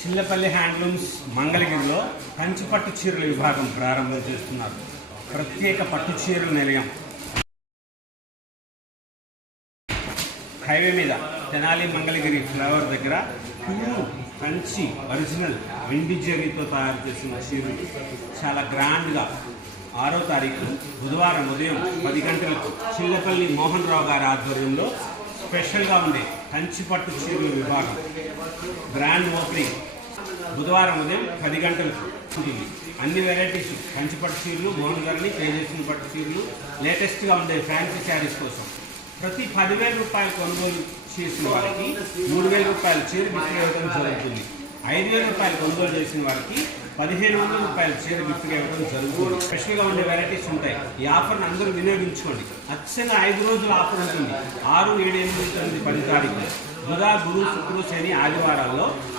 Chillapalli handlooms మంగళగిరిలో కంచి పట్టు చీరల విభాగం ప్రారంభం చేస్తున్నారు. ప్రత్యేక పట్టు చీరల నిలయం హైవే మీద తెనాలి మంగళగిరి ఫ్లవర్ దగ్గర ప్యూర్ కంచి ఒరిజినల్ వెండి జరీతో తయారు చేసిన చీరలు చాలా గ్రాండ్గా 6వ తారీఖు బుధవారం ఉదయం 10 గంటలకు చిల్లపల్లి మోహన్ రావు గారి ఆధ్వర్యంలో స్పెషల్గా ఉండే కంచి పట్టు చీరల విభాగం గ్రాండ్ ఓపెనింగ్ బుధవారం ఉదయం 10 గంటలకు ఉంటుంది. అన్ని వెరైటీస్ కంచి పట్టు చీరలు, మోహన్ గారిని పే చేసిన పట్టు చీరలు, లేటెస్ట్గా ఉండే ఫ్యాన్సీ శారీస్ కోసం ప్రతి 10,000 రూపాయలు కొనుగోలు చేసిన వారికి 3,000 రూపాయల చీర గిఫ్ట్ ఇవ్వడం జరుగుతుంది. 5,000 రూపాయలు కొనుగోలు చేసిన వారికి 1,500 రూపాయల చీర గిఫ్ట్గా ఇవ్వడం జరుగుతుంది. స్పెషల్గా ఉండే వెరైటీస్ ఉంటాయి. ఈ ఆఫర్ని అందరూ వినియోగించుకోండి. అచ్చంగా 5 రోజుల ఆఫర్ ఉంటుంది. 6, 7, 8, 9, 10 తారీఖులు బుధ, గురు, శుక్ర, శని, ఆదివారాల్లో